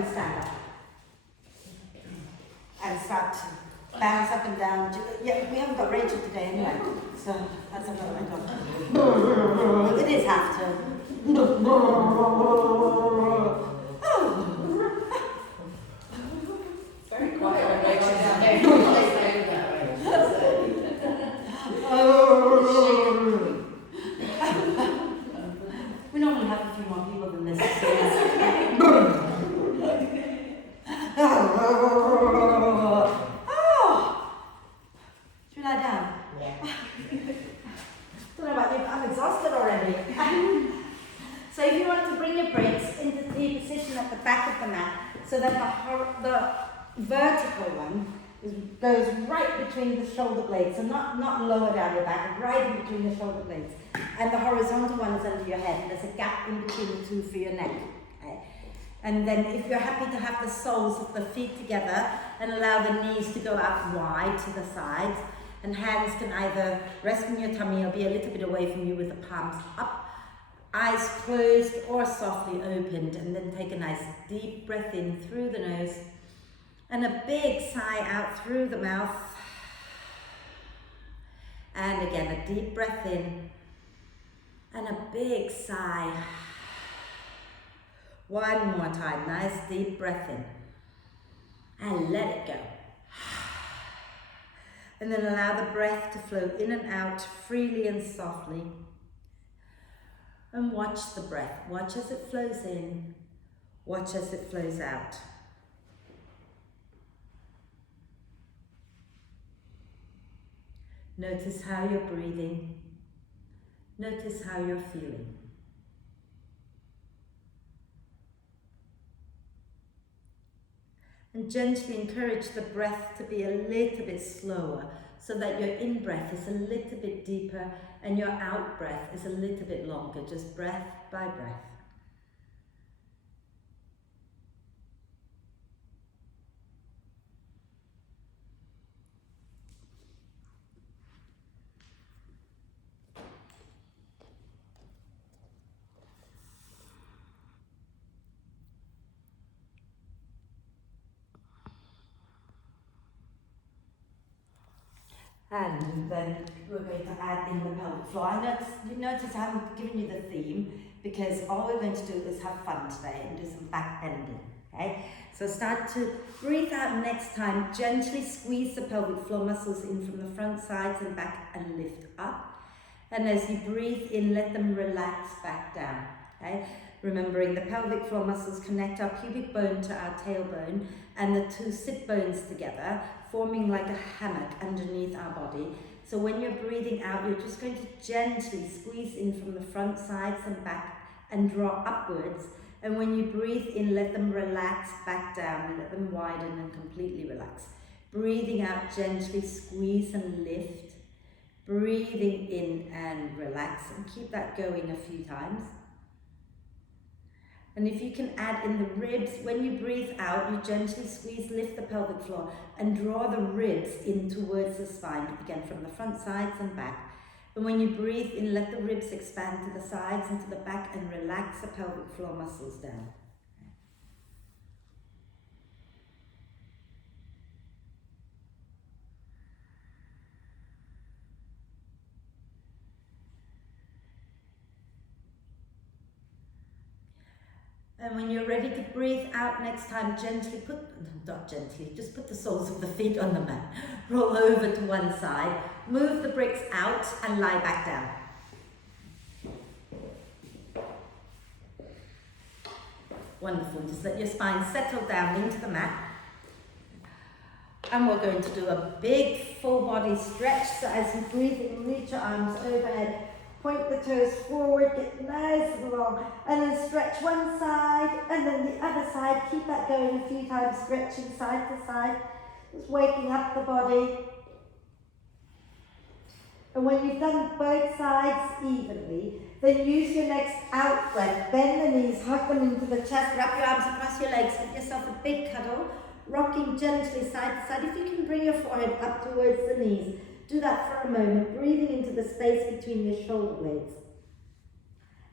Stand up and start to bounce up and down. Yeah, we haven't got Rachel today anyway, so that's a little bit. It is half term. Very quiet when Rachel's down We normally have a few more people than this. Should we lie down? Yeah. Don't know about you, but I'm exhausted already. So if you want to bring your brakes into the position at the back of the mat, so that the vertical one goes right between the shoulder blades, so not lower down your back, right in between the shoulder blades. And the horizontal one is under your head, and there's a gap in between the two for your neck. Okay? And then if you're happy to have the soles of the feet together and allow the knees to go out wide to the sides, and hands can either rest on your tummy or be a little bit away from you with the palms up, eyes closed or softly opened, and then take a nice deep breath in through the nose and a big sigh out through the mouth. And again, a deep breath in and a big sigh. One more time, nice deep breath in and let it go. And then allow the breath to flow in and out freely and softly. And watch the breath. Watch as it flows in. Watch as it flows out. Notice how you're breathing. Notice how you're feeling. And gently encourage the breath to be a little bit slower, so that your in-breath is a little bit deeper and your out-breath is a little bit longer, just breath by breath. And then we're going to add in the pelvic floor. You notice I haven't given you the theme, because all we're going to do is have fun today and do some back bending, okay? So start to breathe out next time. Gently squeeze the pelvic floor muscles in from the front, sides and back, and lift up. And as you breathe in, let them relax back down, okay? Remembering the pelvic floor muscles connect our pubic bone to our tailbone and the two sit bones together, forming like a hammock underneath our body. So when you're breathing out, you're just going to gently squeeze in from the front, sides and back and draw upwards. And when you breathe in, let them relax back down and let them widen and completely relax. Breathing out, gently squeeze and lift. Breathing in and relax, and keep that going a few times. And if you can add in the ribs, when you breathe out, you gently squeeze, lift the pelvic floor and draw the ribs in towards the spine, again from the front, sides and back. And when you breathe in, let the ribs expand to the sides and to the back and relax the pelvic floor muscles down. And when you're ready to breathe out next time, just put the soles of the feet on the mat. Roll over to one side, move the bricks out and lie back down. Wonderful, just let your spine settle down into the mat. And we're going to do a big full body stretch. So as you breathe in, reach your arms overhead. Point the toes forward, get nice and long, and then stretch one side and then the other side. Keep that going a few times, stretching side to side, just waking up the body. And when you've done both sides evenly, then use your next out breath. Bend the knees, hug them into the chest, wrap your arms across your legs, give yourself a big cuddle, rocking gently side to side. If you can bring your forehead up towards the knees, do that for a moment, breathing into the space between your shoulder blades.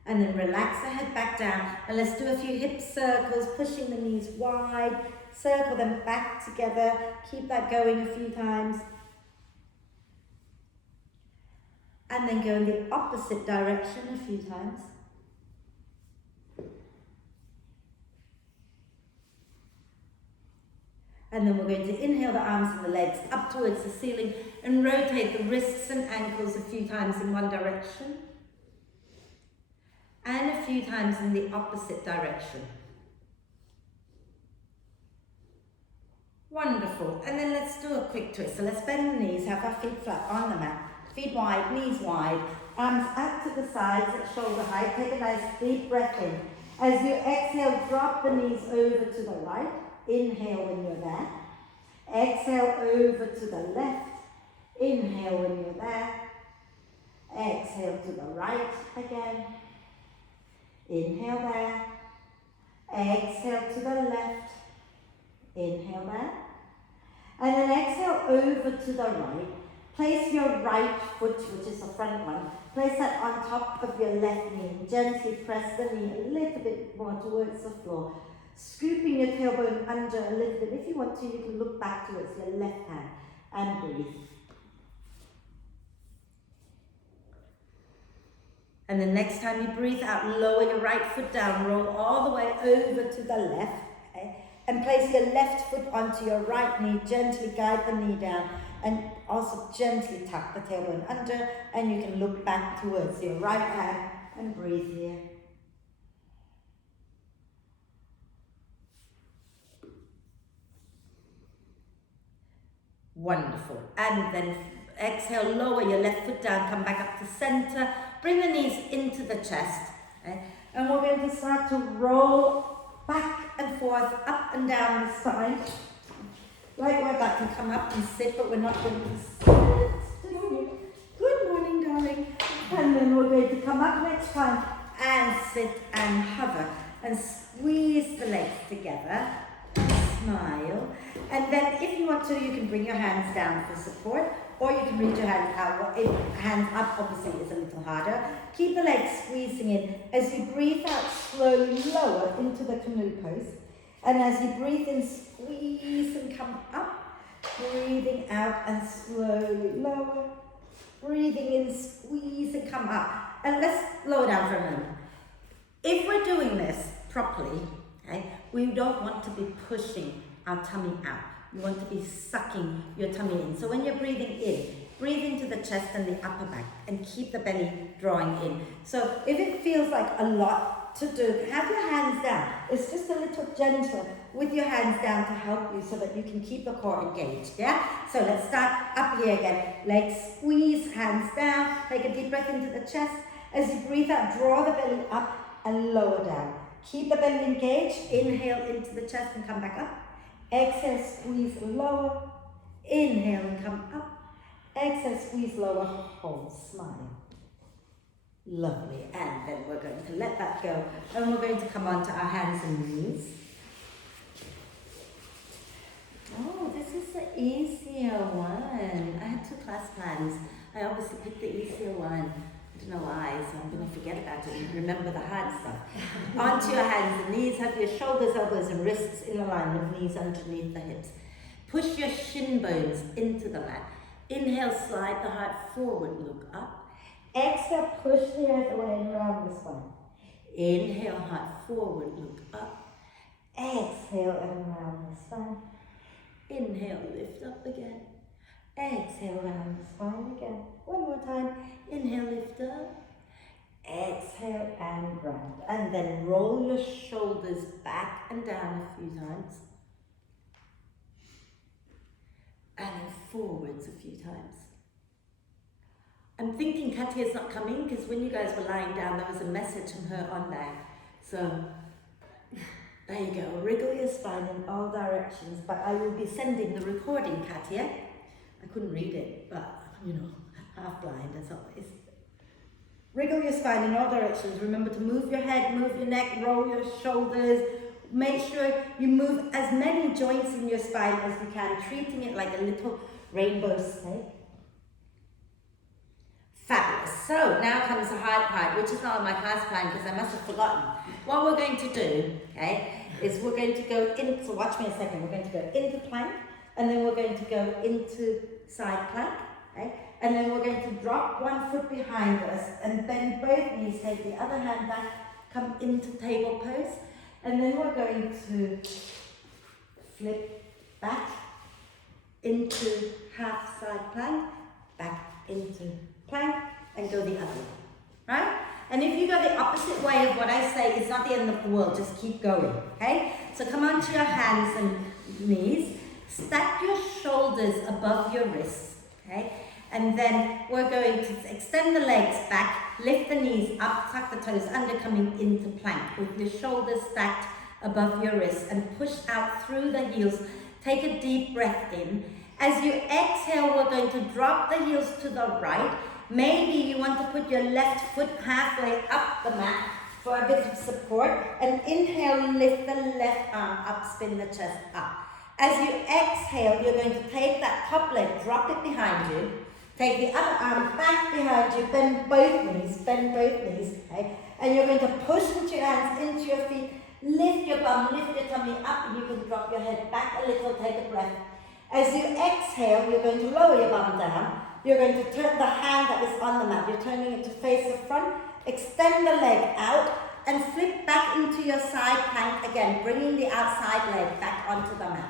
And then relax the head back down. And let's do a few hip circles, pushing the knees wide. Circle them back together. Keep that going a few times. And then go in the opposite direction a few times. And then we're going to inhale the arms and the legs up towards the ceiling and rotate the wrists and ankles a few times in one direction. And a few times in the opposite direction. Wonderful. And then let's do a quick twist. So let's bend the knees, have our feet flat on the mat. Feet wide, knees wide, arms out to the sides at shoulder height. Take a nice deep breath in. As you exhale, drop the knees over to the right. Inhale when you're there. Exhale over to the left. Inhale when you're there. Exhale to the right again. Inhale there. Exhale to the left. Inhale there. And then exhale over to the right. Place your right foot, which is the front one, place that on top of your left knee. Gently press the knee a little bit more towards the floor. Scooping your tailbone under a little bit. If you want to, you can look back towards your left hand and breathe. And the next time you breathe out, lower your right foot down, roll all the way over to the left, okay? And place your left foot onto your right knee. Gently guide the knee down and also gently tuck the tailbone under, and you can look back towards your right hand and breathe here. Wonderful. And then exhale, lower your left foot down, come back up to center, bring the knees into the chest, okay? And we're going to start to roll back and forth, up and down the spine. Like we're about to come up and sit, but we're not going to sit. Good morning, darling. And then we're going to come up next time and sit and hover and squeeze the legs together. Smile. And then if you want to, you can bring your hands down for support, or you can reach your hands out. Hands up obviously is a little harder. Keep the legs squeezing in. As you breathe out, slowly lower into the canoe pose. And as you breathe in, squeeze and come up. Breathing out and slowly lower. Breathing in, squeeze and come up. And let's lower down for a moment. If we're doing this properly, okay, we don't want to be pushing our tummy out. You want to be sucking your tummy in. So when you're breathing in, breathe into the chest and the upper back and keep the belly drawing in. So if it feels like a lot to do, have your hands down. It's just a little gentler with your hands down to help you so that you can keep the core engaged, yeah? So let's start up here again. Legs squeeze, hands down. Take a deep breath into the chest. As you breathe out, draw the belly up and lower down. Keep the belly engaged. Inhale into the chest and come back up. Exhale, squeeze lower. Inhale and come up. Exhale, squeeze lower. Hold, smile. Lovely. And then we're going to let that go. And we're going to come on to our hands and knees. Oh, this is the easier one. I had 2 class plans. I obviously picked the easier one. I don't know why, so I'm going to forget about it and remember the hard stuff. Onto your hands and knees, have your shoulders, elbows and wrists in alignment, knees underneath the hips. Push your shin bones into the mat. Inhale, slide the heart forward, look up. Exhale, push the earth away and round the spine. Inhale, heart forward, look up. Exhale and round the spine. Inhale, lift up again. Exhale, round the spine again. One more time. Inhale, lift up. Exhale and round. And then roll your shoulders back and down a few times. And then forwards a few times. I'm thinking Katya's not coming because when you guys were lying down, there was a message from her on there. So, there you go. Wriggle your spine in all directions. But I will be sending the recording, Katya. I couldn't read it, but, you know, half blind as always. Wriggle your spine in all directions. Remember to move your head, move your neck, roll your shoulders. Make sure you move as many joints in your spine as you can, treating it like a little rainbow snake. Fabulous. so now comes the hard part, which is not on my class plan because I must have forgotten. What we're going to do, okay, is we're going to go into, watch me a second, we're going to go into plank, and then we're going to go into side plank, okay, and then we're going to drop one foot behind us and bend both knees, take the other hand back, come into table pose, and then we're going to flip back into half side plank, back into plank, and go the other way, right? And if you go the opposite way of what I say, it's not the end of the world, just keep going, okay? So come onto your hands and knees, stack your shoulders above your wrists, okay? And then we're going to extend the legs back, lift the knees up, tuck the toes under, coming into plank with your shoulders stacked above your wrists and push out through the heels. Take a deep breath in. As you exhale, we're going to drop the heels to the right. Maybe you want to put your left foot halfway up the mat for a bit of support. And inhale, lift the left arm up, spin the chest up. As you exhale, you're going to take that top leg, drop it behind you. Take the other arm back behind you, bend both knees, okay? And you're going to push into your hands, into your feet, lift your bum, lift your tummy up, and you can drop your head back a little, take a breath. As you exhale, you're going to lower your bum down. You're going to turn the hand that is on the mat. You're turning it to face the front. Extend the leg out and flip back into your side plank again, bringing the outside leg back onto the mat.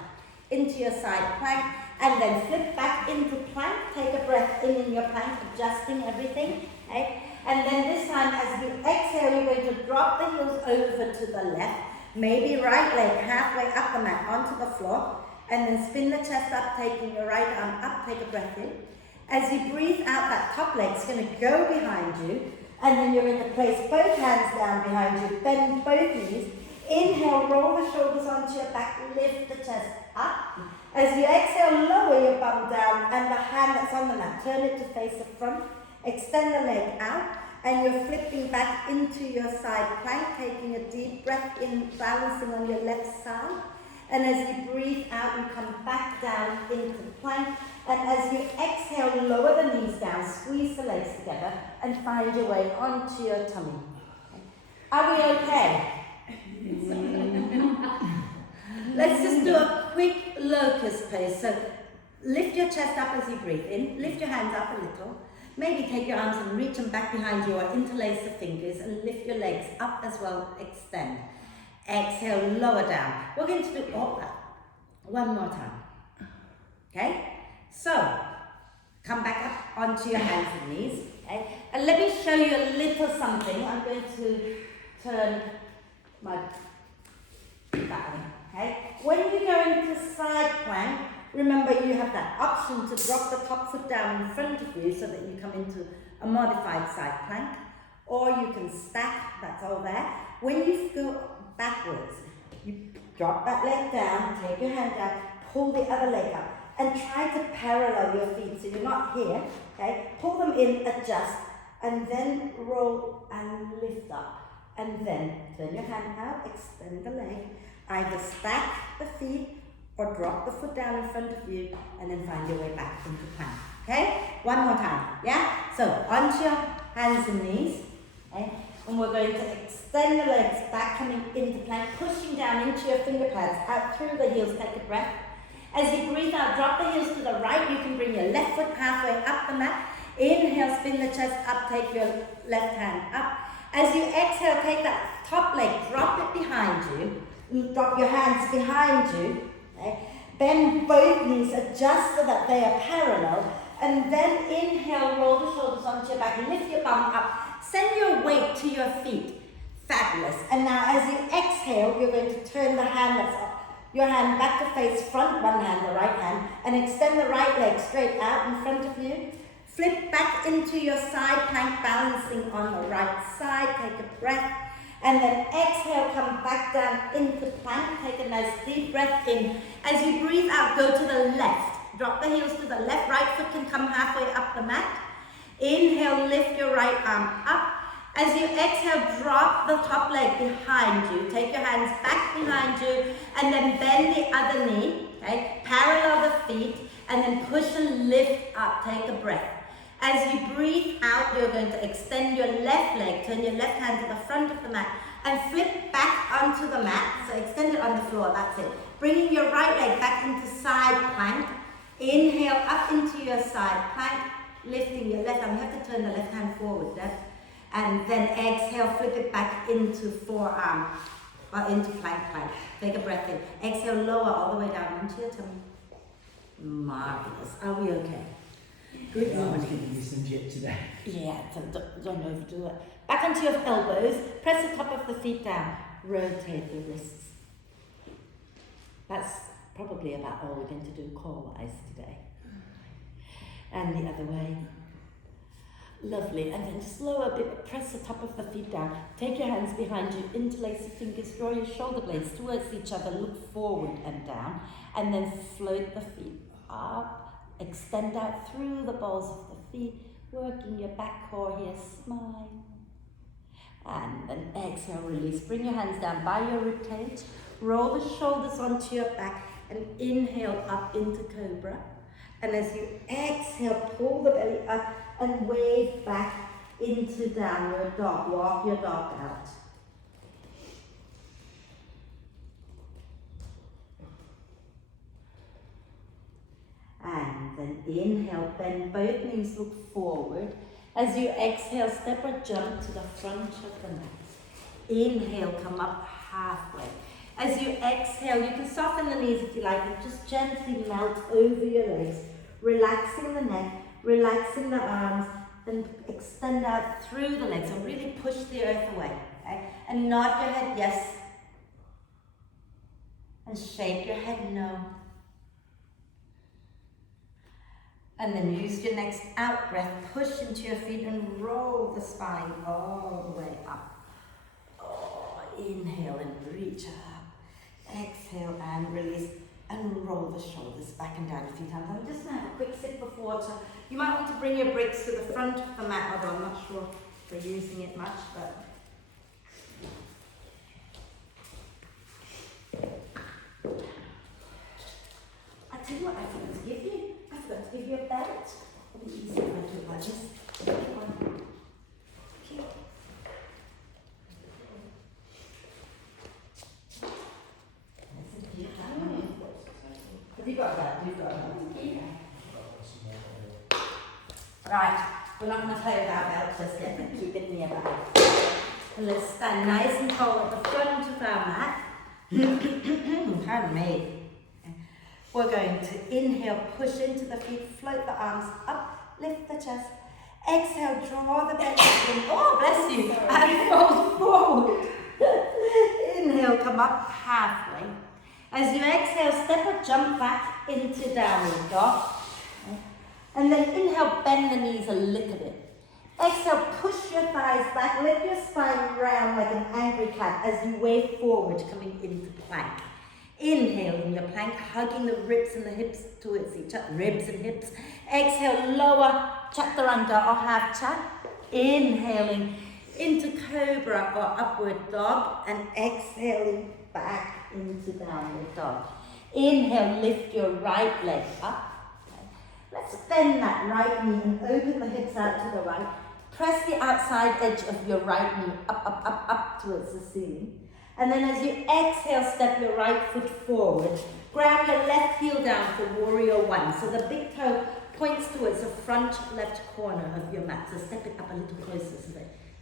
Into your side plank, and then flip back into plank. Take a breath in your plank, adjusting everything. Okay? And then this time, as you exhale, you're going to drop the heels over to the left. Maybe right leg halfway up the mat onto the floor. And then spin the chest up, taking your right arm up, take a breath in. As you breathe out, that top leg's going to go behind you, and then you're going to place both hands down behind you, bend both knees. Inhale, roll the shoulders onto your back, lift the chest up. As you exhale, lower your bum down, and the hand that's on the mat, turn it to face the front, extend the leg out, and you're flipping back into your side plank, taking a deep breath in, balancing on your left side. And as you breathe out, you come back down into plank. And as you exhale, lower the knees down, squeeze the legs together, and find your way onto your tummy. Are we okay? Let's just do a quick locust pose. So lift your chest up as you breathe in, lift your hands up a little. Maybe take your arms and reach them back behind you or interlace the fingers and lift your legs up as well, extend. Exhale, lower down. We're going to do all that one more time. Okay? So, come back up onto your hands and knees. Okay? And let me show you a little something. I'm going to turn my that way. Okay? When you go into side plank, remember you have that option to drop the top foot down in front of you so that you come into a modified side plank. Or you can stack, that's all there. When you go backwards, you drop that leg down, take your hand down, pull the other leg up, and try to parallel your feet so you're not here, okay? Pull them in, adjust, and then roll and lift up. And then turn your hand out, extend the leg, either stack the feet or drop the foot down in front of you, and then find your way back into plank, okay? One more time, yeah? So, onto your hands and knees, okay? And we're going to extend the legs back, coming into plank, pushing down into your finger pads, out through the heels, take a breath. As you breathe out, drop the heels to the right. You can bring your left foot halfway up the mat. Inhale, spin the chest up, take your left hand up. As you exhale, take that top leg, drop it behind you. Drop your hands behind you. Okay? Bend both knees, adjust so that they are parallel. And then inhale, roll the shoulders onto your back, lift your bum up. Send your weight to your feet. Fabulous. And now as you exhale, you're going to turn the hand that's up, your hand back to face front, one hand, the right hand, and extend the right leg straight out in front of you. Flip back into your side plank, balancing on the right side. Take a breath. And then exhale, come back down into plank. Take a nice deep breath in. As you breathe out, go to the left. Drop the heels to the left. Right foot can come halfway up the mat. Inhale, lift your right arm up. As you exhale, drop the top leg behind you. Take your hands back behind you and then bend the other knee. Okay? Parallel the feet and then push and lift up. Take a breath. As you breathe out, you're going to extend your left leg, turn your left hand to the front of the mat and flip back onto the mat. So extend it on the floor, that's it. Bringing your right leg back into side plank. Inhale up into your side plank, lifting your left arm. You have to turn the left hand forward, Deb. And then exhale, flip it back into forearm, or into plank. Take a breath in. Exhale, lower all the way down into your tummy. Marvelous. Are we okay? Good morning. I'm going to do some jip today. Yeah, don't overdo it. Back onto your elbows. Press the top of the feet down. Rotate the wrists. That's probably about all we're going to do core-wise today. And the other way. Lovely. And then just lower a bit. Press the top of the feet down. Take your hands behind you. Interlace your fingers. Draw your shoulder blades towards each other. Look forward and down. And then float the feet up. Extend out through the balls of the feet, working your back core here, smile. And then exhale, release. Bring your hands down by your ribcage, roll the shoulders onto your back, and inhale up into cobra. And as you exhale, pull the belly up and wave back into downward dog. Walk your dog out. And then inhale, bend both knees, look forward. As you exhale, step or jump to the front of the mat. Inhale, come up halfway. As you exhale, you can soften the knees if you like and just gently melt over your legs, relaxing the neck, relaxing the arms, then extend out through the legs. So really push the earth away, okay? And nod your head yes, and shake your head no. And then use your next out breath, push into your feet and roll the spine all the way up. Oh, inhale and reach up. Exhale and release and roll the shoulders back and down a few times. I'm just going to have a quick sip of water. You might want to bring your bricks to the front of the mat, although I'm not sure if they're using it much, but I tell you what I forgot to give you. I forgot to give you a belt. It'll be easier if I do it like this. Take one. Here. Have you got that? You've got that. Yeah. Right, we're not going to play without belts just yet, but keep it nearby. And let's stand nice and tall at the front of our mat. Pardon me. We're going to inhale, push into the feet, float the arms up, lift the chest. Exhale, draw the belly in. Oh, bless you. And fold forward. Inhale, come up halfway. As you exhale, step or jump back into downward dog. And then inhale, bend the knees a little bit. Exhale, push your thighs back, let your spine round like an angry cat as you wave forward, coming into plank. Inhale in your plank, hugging the ribs and the hips towards each other, ribs and hips. Exhale, lower chaturanga or half chat. Inhaling into cobra or upward dog and exhaling back into downward dog. Inhale, lift your right leg up. Let's bend that right knee and open the hips out to the right. Press the outside edge of your right knee up towards the ceiling. And then as you exhale, step your right foot forward. Grab your left heel down for warrior one. So the big toe points towards the front left corner of your mat. So step it up a little closer.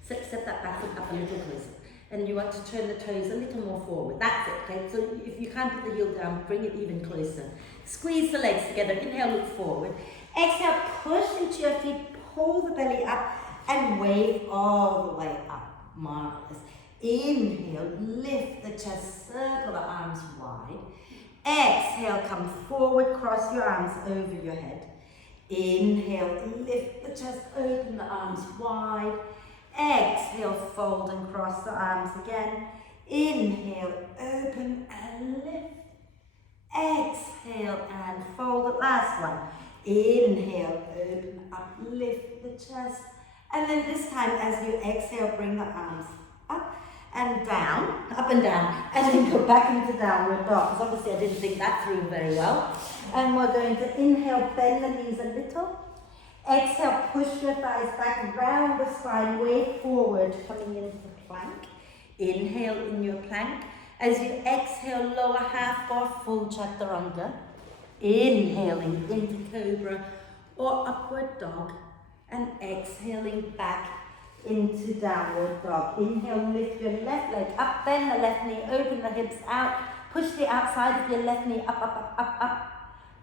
So step that back foot up a little closer. And you want to turn the toes a little more forward. That's it, okay? So if you can't put the heel down, bring it even closer. Squeeze the legs together. Inhale, look forward. Exhale, push into your feet, pull the belly up, and wave all the way up. Marvelous. Inhale, lift the chest, circle the arms wide. Exhale, come forward, cross your arms over your head. Inhale, lift the chest, open the arms wide. Exhale, fold and cross the arms again. Inhale, open and lift. Exhale and fold the last one. Inhale, open up, lift the chest. And then this time as you exhale, bring the arms up and down, up and down, and then go back into downward dog. Because obviously I didn't think that through very well. And we're going to inhale, bend the knees a little. Exhale, push your thighs back, round the spine, way forward, coming into plank. Inhale in your plank. As you exhale, lower half or full chaturanga. Inhaling into cobra or upward dog. And exhaling back into downward dog. Inhale, lift your left leg up, bend the left knee, open the hips out, push the outside of your left knee up, up, up, up, up.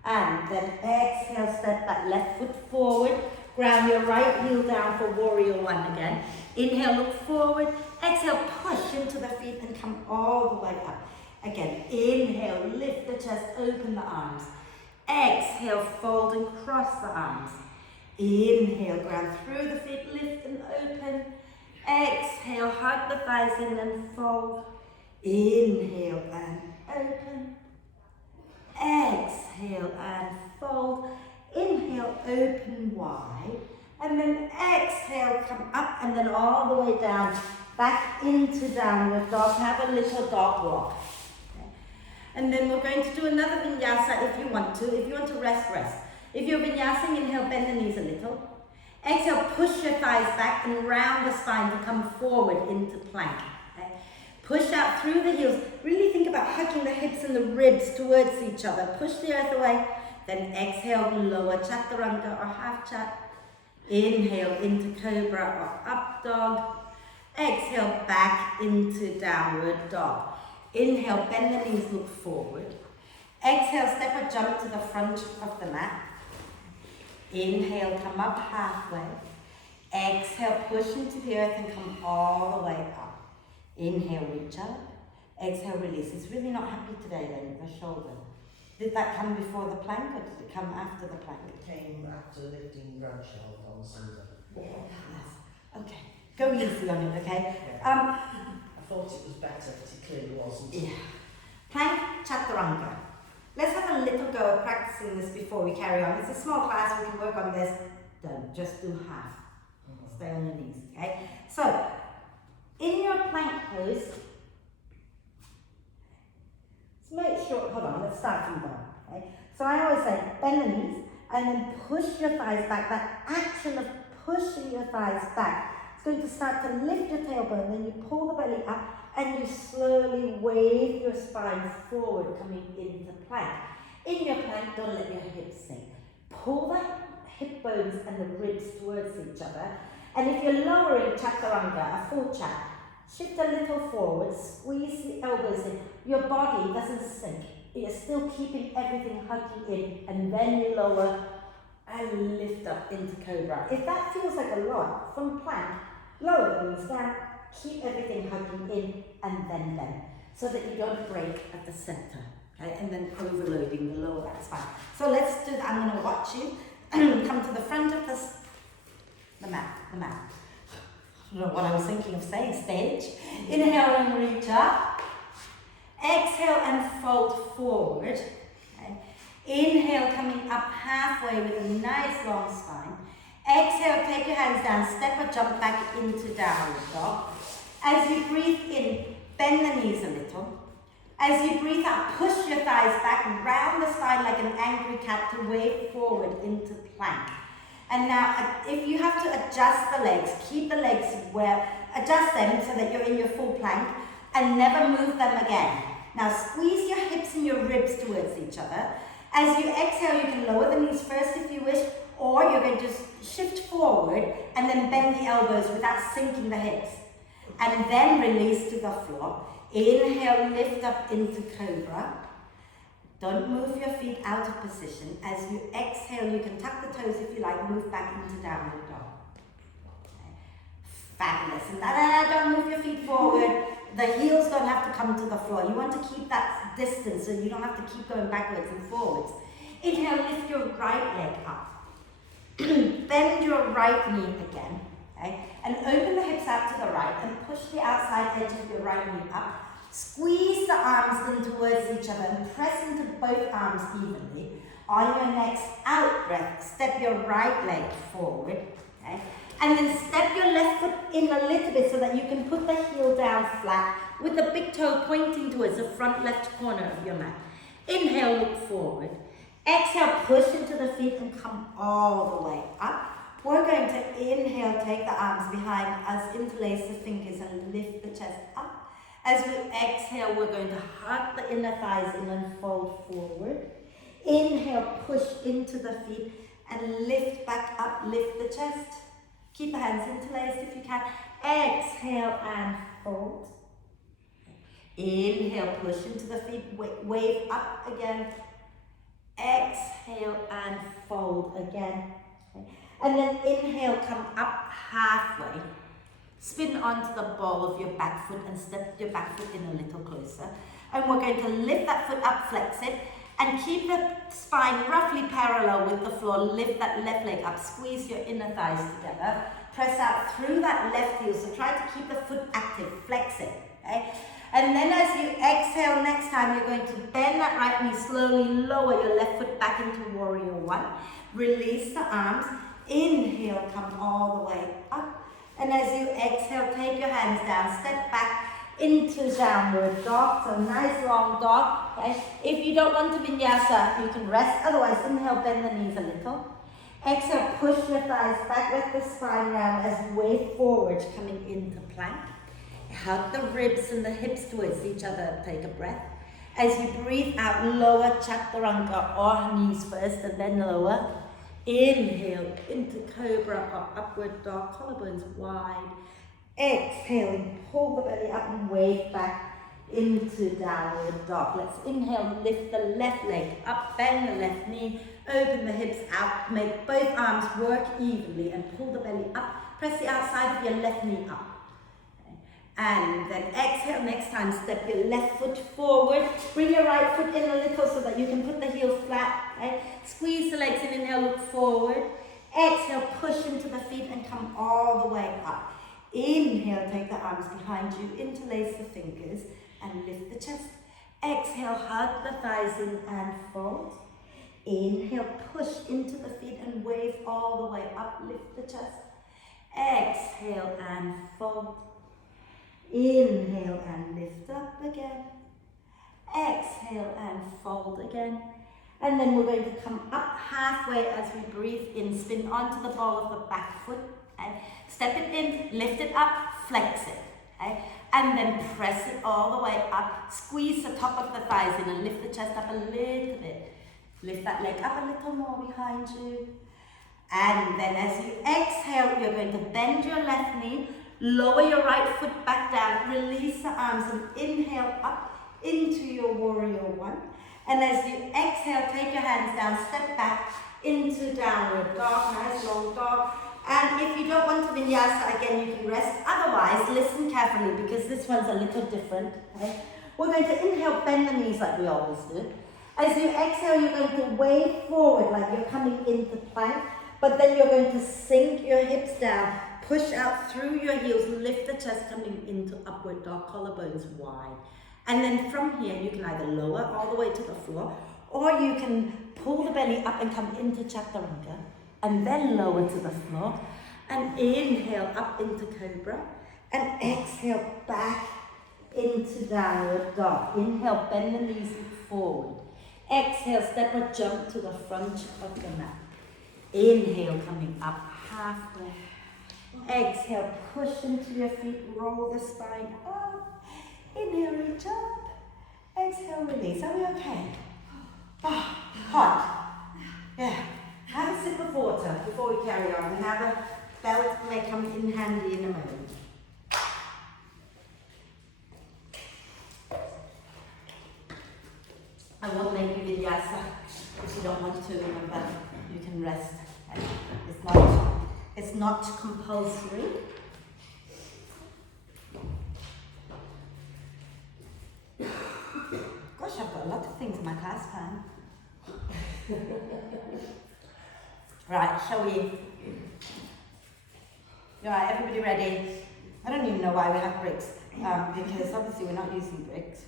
And then exhale, step that left foot forward, ground your right heel down for warrior one again. Inhale, look forward, exhale, push into the feet and come all the way up. Again, inhale, lift the chest, open the arms. Exhale, fold and cross the arms. Inhale, ground through the feet, lift and open. Exhale, hug the thighs in and fold. Inhale and open. Exhale and fold. Inhale, open wide. And then exhale, come up and then all the way down. Back into downward dog. Have a little dog walk. Okay. And then we're going to do another vinyasa if you want to. If you want to rest, rest. If you're vinyasing, inhale, bend the knees a little. Exhale, push your thighs back and round the spine to come forward into plank. Okay. Push out through the heels. Really think about hugging the hips and the ribs towards each other. Push the earth away. Then exhale, lower chaturanga or half chat. Inhale into cobra or up dog. Exhale, back into downward dog. Inhale, bend the knees, look forward. Exhale, step or jump to the front of the mat. Inhale, come up halfway. Exhale, push into the earth and come all the way up. Inhale, reach up. Exhale, release. It's really not happy today then, the shoulder. Did that come before the plank or did it come after the plank? It came after lifting grandchild on Sunday. Yeah. Okay. Go easy on it, okay? Yeah. I thought it was better, but it clearly wasn't. Yeah. Plank, chaturanga. Let's have a little go of practicing this before we carry on. It's a small class, we can work on this. Don't, just do half. Stay on your knees, okay? So, in your plank pose, make sure, hold on, let's start from down, okay? So I always say, bend the knees, and then push your thighs back. That action of pushing your thighs back, it's going to start to lift your tailbone, then you pull the belly up, and you slowly wave your spine forward, coming into plank. In your plank, don't let your hips sink. Pull the hip bones and the ribs towards each other. And if you're lowering chaturanga, a full chat, shift a little forward, squeeze the elbows in. Your body doesn't sink. You're still keeping everything hugging in, and then you lower and lift up into cobra. If that feels like a lot, from plank, lower the knees down, keep everything hugging in, and then bend, so that you don't break at the center, okay? And then overloading the lower back spine. So let's do that. I'm going to watch you come to the front of the mat. I don't know what I was thinking of saying, stage. Inhale and reach up. Exhale and fold forward. Okay. Inhale, coming up halfway with a nice long spine. Exhale, take your hands down, step or jump back into downward dog. As you breathe in, bend the knees a little. As you breathe out, push your thighs back, round the spine like an angry cat to wave forward into plank. And now, if you have to adjust the legs, keep the legs well, adjust them so that you're in your full plank, and never move them again. Now squeeze your hips and your ribs towards each other. As you exhale, you can lower the knees first if you wish, or you're going to just shift forward and then bend the elbows without sinking the hips. And then release to the floor. Inhale, lift up into cobra. Don't move your feet out of position. As you exhale, you can tuck the toes if you like, move back into downward dog. Okay. Fabulous. And don't move your feet forward. The heels don't have to come to the floor. You want to keep that distance so you don't have to keep going backwards and forwards. Inhale, lift your right leg up. Bend your right knee again. Okay? And open the hips out to the right and push the outside edge of your right knee up. Squeeze the arms in towards each other and press into both arms evenly. On your next out breath, step your right leg forward. Okay? And then step your left foot in a little bit so that you can put the heel down flat with the big toe pointing towards the front left corner of your mat. Inhale, look forward. Exhale, push into the feet and come all the way up. We're going to inhale, take the arms behind us, interlace the fingers and lift the chest up. As we exhale, we're going to hug the inner thighs in and fold forward. Inhale, push into the feet and lift back up, lift the chest. Keep the hands interlaced if you can. Exhale and fold. Inhale, push into the feet, wave up again. Exhale and fold again. Okay. And then inhale, come up halfway. Spin onto the ball of your back foot and step your back foot in a little closer. And we're going to lift that foot up, flex it, and keep the spine roughly parallel with the floor. Lift that left leg up, squeeze your inner thighs together. Press out through that left heel, so try to keep the foot active, flex it. Okay? And then as you exhale next time, you're going to bend that right knee, slowly lower your left foot back into warrior one. Release the arms. Inhale, come all the way up. And as you exhale, take your hands down, step back into downward dog. So nice long dog. Okay? If you don't want to vinyasa, you can rest. Otherwise, inhale, bend the knees a little. Exhale, push your thighs back, let the spine round as wave forward, coming into plank. Hug the ribs and the hips towards each other. Take a breath. As you breathe out, lower chaturanga or knees first and then lower. Inhale into cobra or upward dog, collarbones wide. Exhaling, pull the belly up and wave back into downward dog. Let's inhale, lift the left leg up, bend the left knee, open the hips out, make both arms work evenly and pull the belly up. Press the outside of your left knee up. And then exhale, next time step your left foot forward, bring your right foot in a little so that you can put the heels flat, okay? Squeeze the legs in, inhale, look forward. Exhale, push into the feet and come all the way up. Inhale, take the arms behind you, interlace the fingers and lift the chest. Exhale, hug the thighs in and fold. Inhale, push into the feet and wave all the way up, lift the chest. Exhale and fold. Inhale and lift up again. Exhale and fold again. And then we're going to come up halfway as we breathe in. Spin onto the ball of the back foot. Okay? Step it in, lift it up, flex it. Okay? And then press it all the way up. Squeeze the top of the thighs in and lift the chest up a little bit. Lift that leg up a little more behind you. And then as you exhale, you're going to bend your left knee. Lower your right foot back down, release the arms and inhale up into your warrior one. And as you exhale, take your hands down, step back into downward dog, nice long dog. And if you don't want to vinyasa, again, you can rest. Otherwise, listen carefully because this one's a little different. Okay? We're going to inhale, bend the knees like we always do. As you exhale, you're going to wave forward like you're coming into plank, but then you're going to sink your hips down. Push out through your heels, lift the chest coming into upward dog, collarbones wide. And then from here, you can either lower all the way to the floor, or you can pull the belly up and come into chaturanga, and then lower to the floor, and inhale up into cobra, and exhale back into downward dog. Inhale, bend the knees forward. Exhale, step or jump to the front of the mat. Inhale, coming up halfway. Exhale, push into your feet, roll the spine up. Inhale, reach up. Exhale, release. Are we okay? Oh, hot. Yeah. Have a sip of water before we carry on. And have a belt may come in handy in a moment. I won't make you vinyasa if you don't want to, remember, you can rest. It's not compulsory. Gosh, I've got a lot of things in my class plan. Right, shall we? Alright, everybody ready? I don't even know why we have bricks, because obviously we're not using bricks.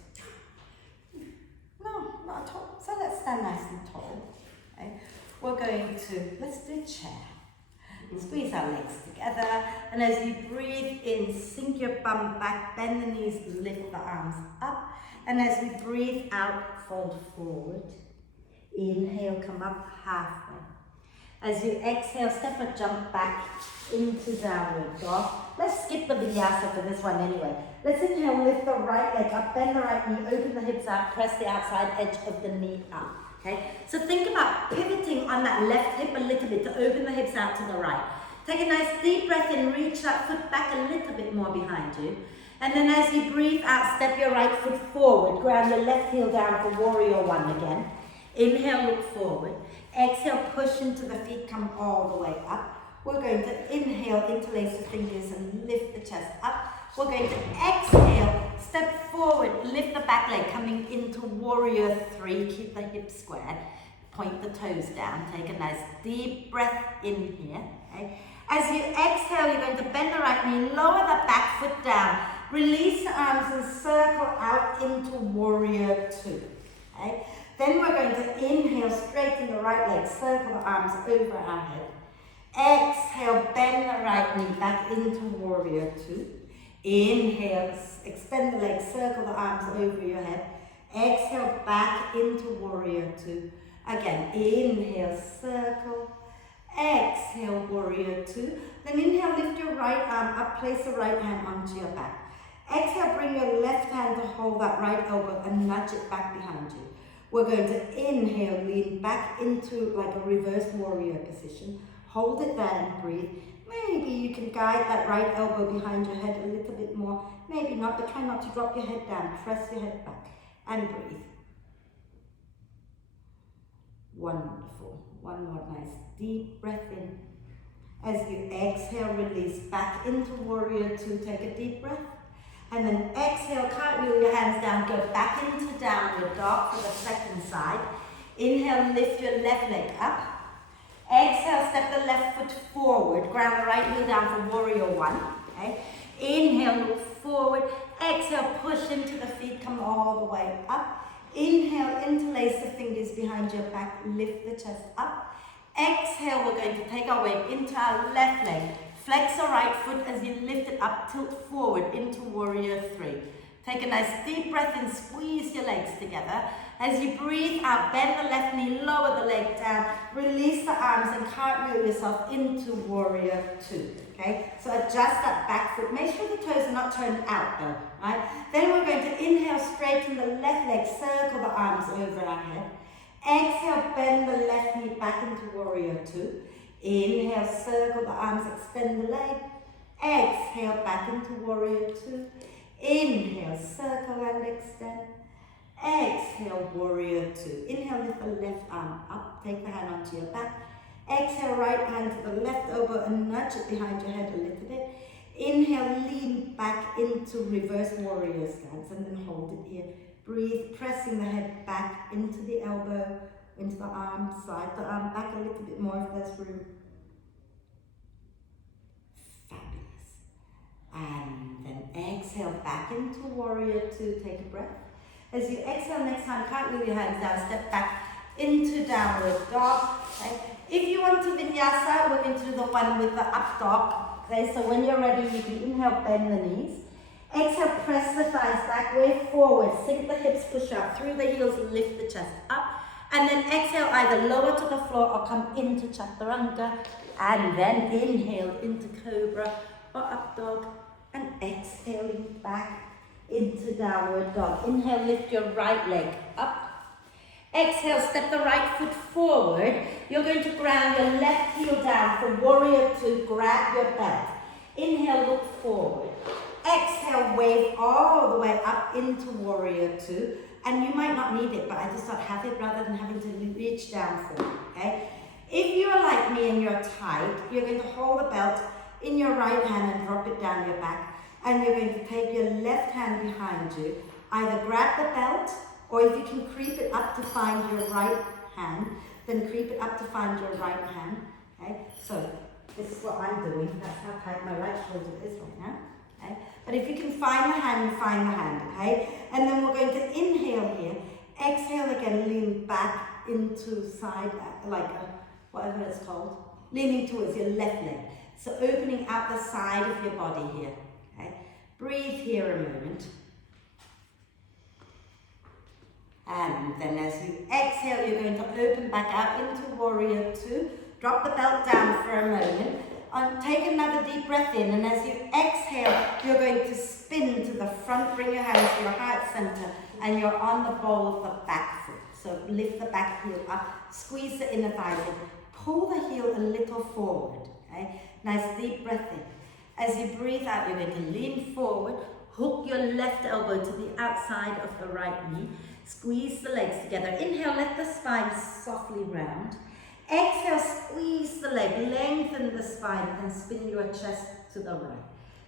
No, not at all. So let's stand nice and tall. Okay? We're going to, let's do a chair. Squeeze our legs together, and as you breathe in, sink your bum back, bend the knees, lift the arms up, and as we breathe out, fold forward. Inhale, come up halfway. As you exhale, step or jump back into downward dog. Let's skip the vinyasa for this one anyway. Let's inhale, lift the right leg up, bend the right knee, open the hips out, press the outside edge of the knee up. Okay, so think about pivoting on that left hip a little bit to open the hips out to the right. Take a nice deep breath in, reach that foot back a little bit more behind you. And then as you breathe out, step your right foot forward, ground your left heel down for warrior one again. Inhale, look forward. Exhale, push into the feet, come all the way up. We're going to inhale, interlace the fingers and lift the chest up. We're going to exhale, step forward, lift the back leg, coming into warrior three. Keep the hips squared, point the toes down. Take a nice deep breath in here. Okay? As you exhale, you're going to bend the right knee, lower the back foot down, release the arms and circle out into warrior two. Okay? Then we're going to inhale, straighten the right leg, circle the arms over our head. Exhale, bend the right knee back into warrior two. Inhale, extend the legs, circle the arms over your head. Exhale, back into warrior two. Again, inhale, circle. Exhale, warrior two. Then inhale, lift your right arm up, place the right hand onto your back. Exhale, bring your left hand to hold that right elbow and nudge it back behind you. We're going to inhale, lean back into like a reverse warrior position. Hold it there and breathe. Maybe you can guide that right elbow behind your head a little bit more. Maybe not, but try not to drop your head down. Press your head back and breathe. Wonderful. One more nice deep breath in. As you exhale, release back into warrior two. Take a deep breath. And then exhale, cartwheel your hands down, go back into downward dog for the second side. Inhale, lift your left leg up. Exhale, step the left foot forward, ground the right heel down for warrior one. Okay? Inhale, look forward. Exhale, push into the feet, come all the way up. Inhale, interlace the fingers behind your back, lift the chest up. Exhale, we're going to take our weight into our left leg. Flex the right foot as you lift it up, tilt forward into warrior three. Take a nice deep breath in, squeeze your legs together. As you breathe out, bend the left knee, lower the leg down, release the arms and cartwheel yourself into warrior two. Okay, so adjust that back foot. Make sure the toes are not turned out though, right? Then we're going to inhale, straighten the left leg, circle the arms over our head. Exhale, bend the left knee back into warrior two. Inhale, circle the arms, extend the leg. Exhale, back into warrior two. Inhale, circle and extend. Exhale, warrior two. Inhale, lift the left arm up, take the hand onto your back. Exhale, right hand to the left elbow and nudge it behind your head a little bit. Inhale, lean back into reverse warrior stance and then hold it here. Breathe, pressing the head back into the elbow, into the arm, slide the arm back a little bit more if there's room. Fabulous. And then exhale back into warrior two, take a breath. As you exhale next time, cartwheel your hands down, step back into downward dog. Okay? If you want to vinyasa, we're going to do the one with the up dog. Okay, so when you're ready, you can inhale, bend the knees. Exhale, press the thighs back, way forward, sink the hips, push up, through the heels, lift the chest up. And then exhale, either lower to the floor or come into chaturanga. And then inhale into cobra or up dog. And exhaling back into downward dog. Inhale, lift your right leg up. Exhale, step the right foot forward. You're going to ground your left heel down for warrior two, grab your belt. Inhale, look forward. Exhale, wave all the way up into warrior two. And you might not need it, but I just thought have it rather than having to reach down for it, okay? If you're like me and you're tight, you're going to hold the belt in your right hand and drop it down your back. And you're going to take your left hand behind you. Either grab the belt, or if you can creep it up to find your right hand, then creep it up to find your right hand, okay? So this is what I'm doing. That's how tight my right shoulder is right now. Okay? But if you can find the hand, okay? And then we're going to inhale here. Exhale again, lean back into side, like whatever it's called. Leaning towards your left leg. So opening out the side of your body here, okay? Breathe here a moment. And then as you exhale, you're going to open back out into warrior two. drop the belt down for a moment. Take another deep breath in, and as you exhale, you're going to spin to the front, bring your hands to your heart center, and you're on the ball of the back foot. So lift the back heel up, squeeze the inner thighs in, pull the heel a little forward, okay? Nice deep breath in. As you breathe out, you're going to lean forward, hook your left elbow to the outside of the right knee, squeeze the legs together. Inhale, let the spine softly round. Exhale, squeeze the leg, lengthen the spine and spin your chest to the right.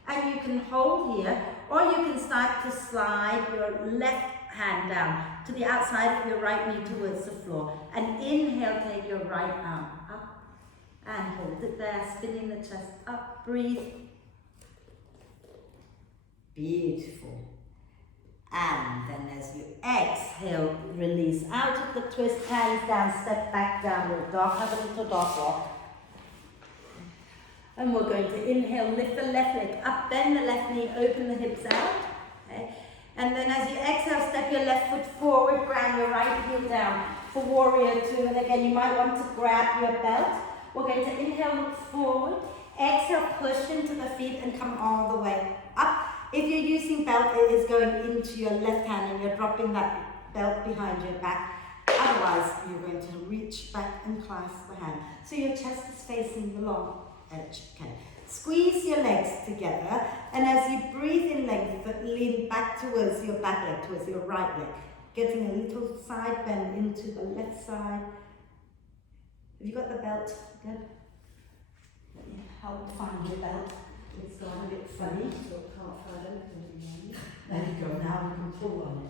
And you can hold here, or you can start to slide your left hand down to the outside of your right knee towards the floor. And inhale, take your right arm up and hold it there, spinning the chest up, breathe. Beautiful. And then as you exhale, release out of the twist, hands down, step back, downward dog, have a little dog walk. And we're going to inhale, lift the left leg up, bend the left knee, open the hips out. Okay? And then as you exhale, step your left foot forward, ground your right heel down for warrior two. And again, you might want to grab your belt. We're going to inhale, look forward. Exhale, push into the feet and come all the way up. If you're using belt, it is going into your left hand and you're dropping that belt behind your back. Otherwise, you're going to reach back and clasp the hand. So your chest is facing the long edge. Okay. Squeeze your legs together, and as you breathe in length, lean back towards your back leg, towards your right leg. Getting a little side bend into the left side. Have you got the belt? Good. Let me help find your belt. It's gone a bit funny. So I can't find anything. There you go, now we can pull on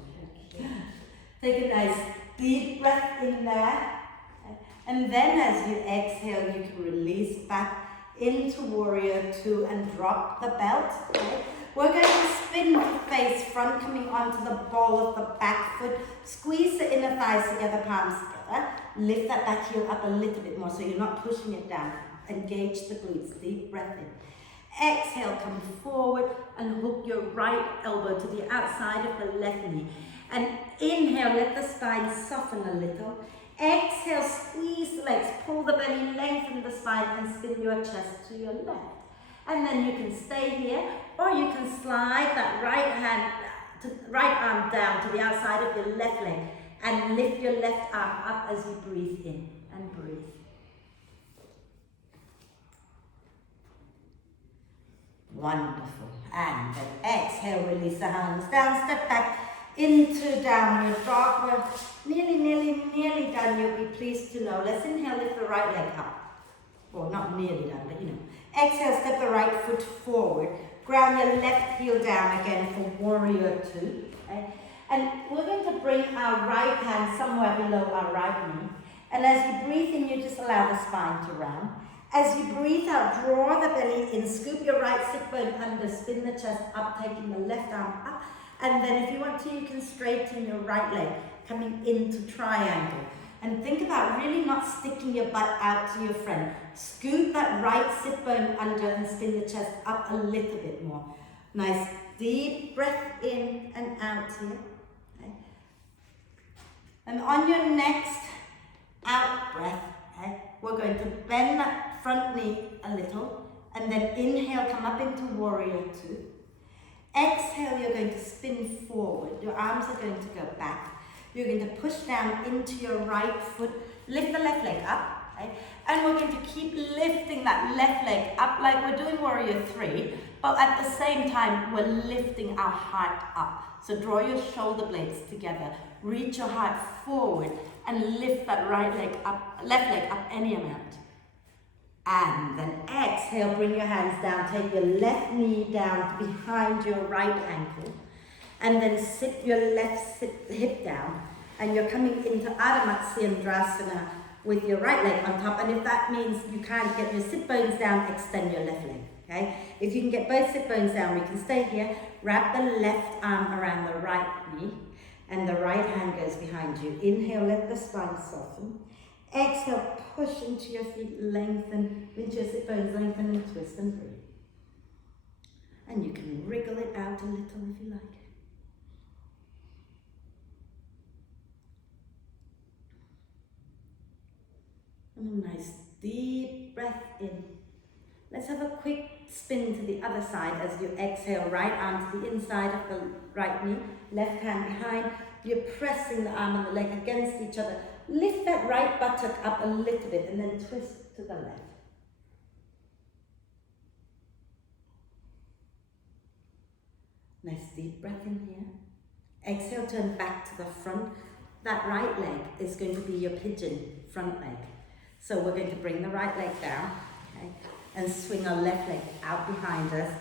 it. Take a nice deep breath in there. And then as you exhale, you can release back into warrior two and drop the belt. Okay? We're going to spin the face front, coming onto the ball of the back foot. Squeeze the inner thighs together, palms together. Lift that back heel up a little bit more so you're not pushing it down. Engage the glutes, deep breath in. Exhale, come forward and hook your right elbow to the outside of the left knee. And inhale, let the spine soften a little. Exhale, squeeze the legs, pull the belly, lengthen the spine and spin your chest to your left. And then you can stay here, or you can slide that right arm down to the outside of your left leg and lift your left arm up as you breathe in and breathe. Wonderful. And then exhale, release the hands down, step back into downward dog. We're nearly done, you'll be pleased to know. Let's inhale, lift the right leg up. Well, not nearly done, but you know. Exhale, step the right foot forward. Ground your left heel down again for warrior two. Okay? And we're going to bring our right hand somewhere below our right knee. And as you breathe in, you just allow the spine to round. As you breathe out, draw the belly in, scoop your right sit bone under, spin the chest up, taking the left arm up. And then if you want to, you can straighten your right leg, coming into triangle. And think about really not sticking your butt out to your friend. Scoop that right sit bone under and spin the chest up a little bit more. Nice deep breath in and out here. Okay. And on your next out breath, okay, we're going to bend that front knee a little and then inhale, come up into warrior two. Exhale, you're going to spin forward. Your arms are going to go back. You're going to push down into your right foot. Lift the left leg up. Okay? And we're going to keep lifting that left leg up like we're doing warrior three. But at the same time, we're lifting our heart up. So draw your shoulder blades together. Reach your heart forward and lift that right leg up, left leg up any amount. And then exhale, bring your hands down. Take your left knee down behind your right ankle. And then sit your left hip down. And you're coming into Ardha Matsyendrasana with your right leg on top. And if that means you can't get your sit bones down, extend your left leg. Okay? If you can get both sit bones down, we can stay here. Wrap the left arm around the right knee. And the right hand goes behind you. Inhale, let the spine soften. Exhale, push into your feet, lengthen, into your sit bones, lengthen and twist and breathe. And you can wriggle it out a little if you like. And a nice deep breath in. Let's have a quick spin to the other side as you exhale. Right arm to the inside of the right knee, left hand behind. You're pressing the arm and the leg against each other. Lift that right buttock up a little bit and then twist to the left. Nice deep breath in here. Exhale, turn back to the front. That right leg is going to be your pigeon front leg. So we're going to bring the right leg down, okay, and swing our left leg out behind us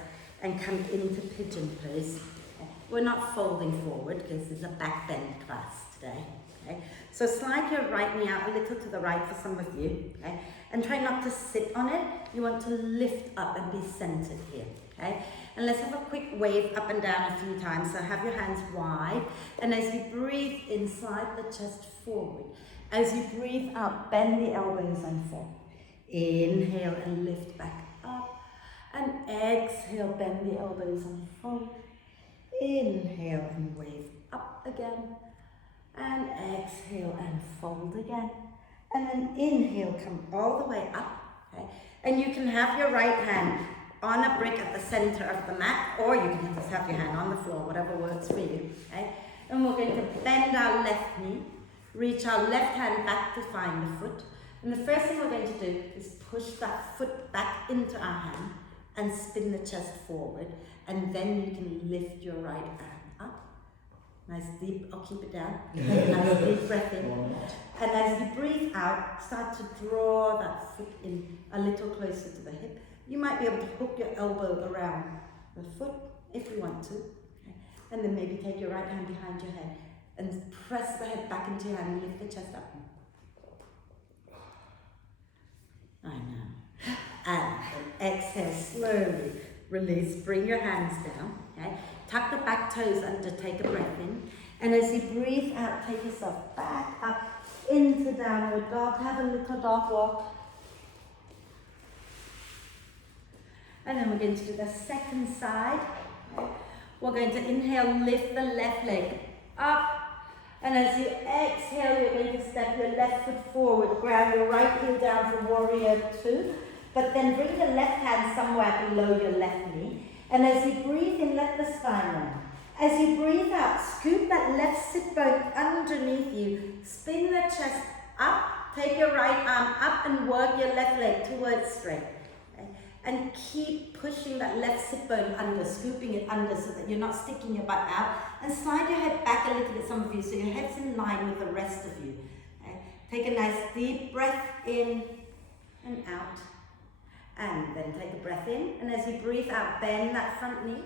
and come into pigeon pose. Okay. We're not folding forward because it's a back bend class today. Okay. So slide your right knee out a little to the right for some of you, okay, and try not to sit on it. You want to lift up and be centered here. Okay. And let's have a quick wave up and down a few times. So have your hands wide. And as you breathe in, slide the chest forward. As you breathe out, bend the elbows and fall. Inhale and lift back up. And exhale, bend the elbows and fold. Inhale and wave up again. And exhale and fold again. And then inhale, come all the way up. Okay? And you can have your right hand on a brick at the center of the mat, or you can just have your hand on the floor, whatever works for you. Okay? And we're going to bend our left knee, reach our left hand back to find the foot. And the first thing we're going to do is push that foot back into our hand and spin the chest forward. And then you can lift your right arm up. Nice deep, I'll keep it down. Nice deep breath in. And as you breathe out, start to draw that foot in a little closer to the hip. You might be able to hook your elbow around the foot if you want to. Okay? And then maybe take your right hand behind your head and press the head back into your hand and lift the chest up. I know. And exhale, slowly release, bring your hands down. Okay? Tuck the back toes under, take a breath in. And as you breathe out, take yourself back up into downward dog. Have a little dog walk. And then we're going to do the second side. We're going to inhale, lift the left leg up. And as you exhale, you're going to step your left foot forward, ground your right heel down for warrior 2. But then bring the left hand somewhere below your left knee. And as you breathe in, let the spine round. As you breathe out, scoop that left sit bone underneath you. Spin the chest up. Take your right arm up and work your left leg towards straight. And keep pushing that left sit bone under, scooping it under so that you're not sticking your butt out. And slide your head back a little bit, some of you, so your head's in line with the rest of you. Okay? Take a nice deep breath in and out. And then take a breath in. And as you breathe out, bend that front knee.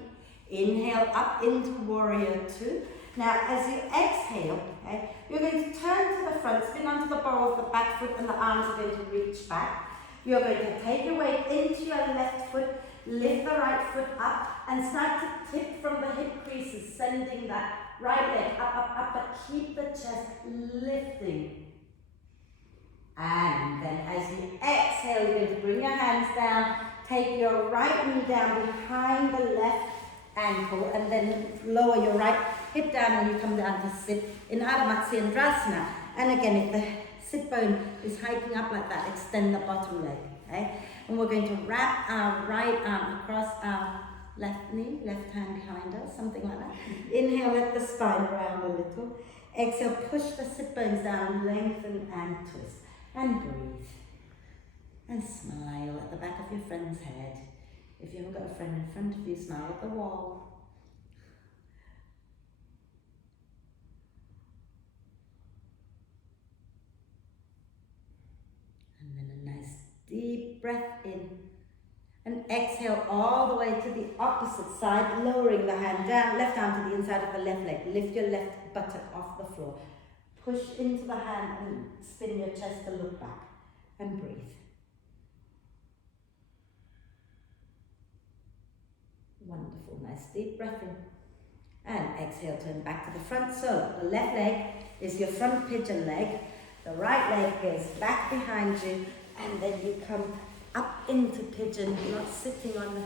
Inhale up into warrior 2. Now, as you exhale, okay, you're going to turn to the front, spin onto the ball of the back foot, and the arms are going to reach back. You're going to take your weight into your left foot, lift the right foot up, and start to tip from the hip creases, sending that right leg up, up, up, but keep the chest lifting. And then as you exhale, you're going to bring your hands down, take your right knee down behind the left ankle, and then lower your right hip down, and you come down to sit in Ardha Matsyendrasana. And again, if the sit bone is hiking up like that, extend the bottom leg, okay? And we're going to wrap our right arm across our left knee, left hand behind us, something like that. Inhale, let the spine round a little. Exhale, push the sit bones down, lengthen and twist. And breathe. And smile at the back of your friend's head. If you haven't got a friend in front of you, smile at the wall. Deep breath in and exhale all the way to the opposite side, lowering the hand down, left arm to the inside of the left leg. Lift your left buttock off the floor. Push into the hand and spin your chest to look back and breathe. Wonderful, nice deep breath in. And exhale, turn back to the front. So the left leg is your front pigeon leg. The right leg goes back behind you. And then you come up into pigeon, not sitting on the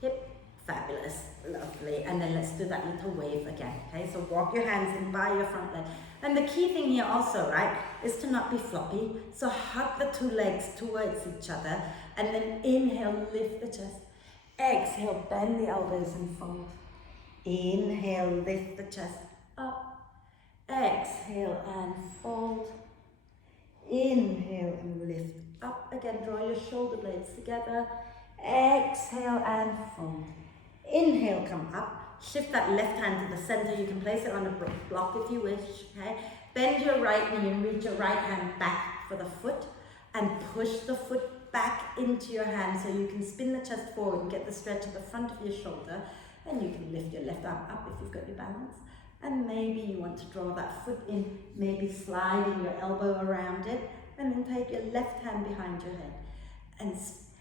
hip, Fabulous, lovely. And then let's do that little wave again, okay? So walk your hands in by your front leg. And the key thing here also, right, is to not be floppy. So hug the two legs towards each other, and then inhale, lift the chest. Exhale, bend the elbows and fold. Inhale, lift the chest up. Exhale and fold. Inhale and lift up again. Draw your shoulder blades together. Exhale and fold. Inhale, come up. Shift that left hand to the center. You can place it on a block if you wish. Okay. Bend your right knee and reach your right hand back for the foot, and push the foot back into your hand so you can spin the chest forward and get the stretch at the front of your shoulder. And you can lift your left arm up if you've got your balance. And maybe you want to draw that foot in, maybe sliding your elbow around it, and then take your left hand behind your head and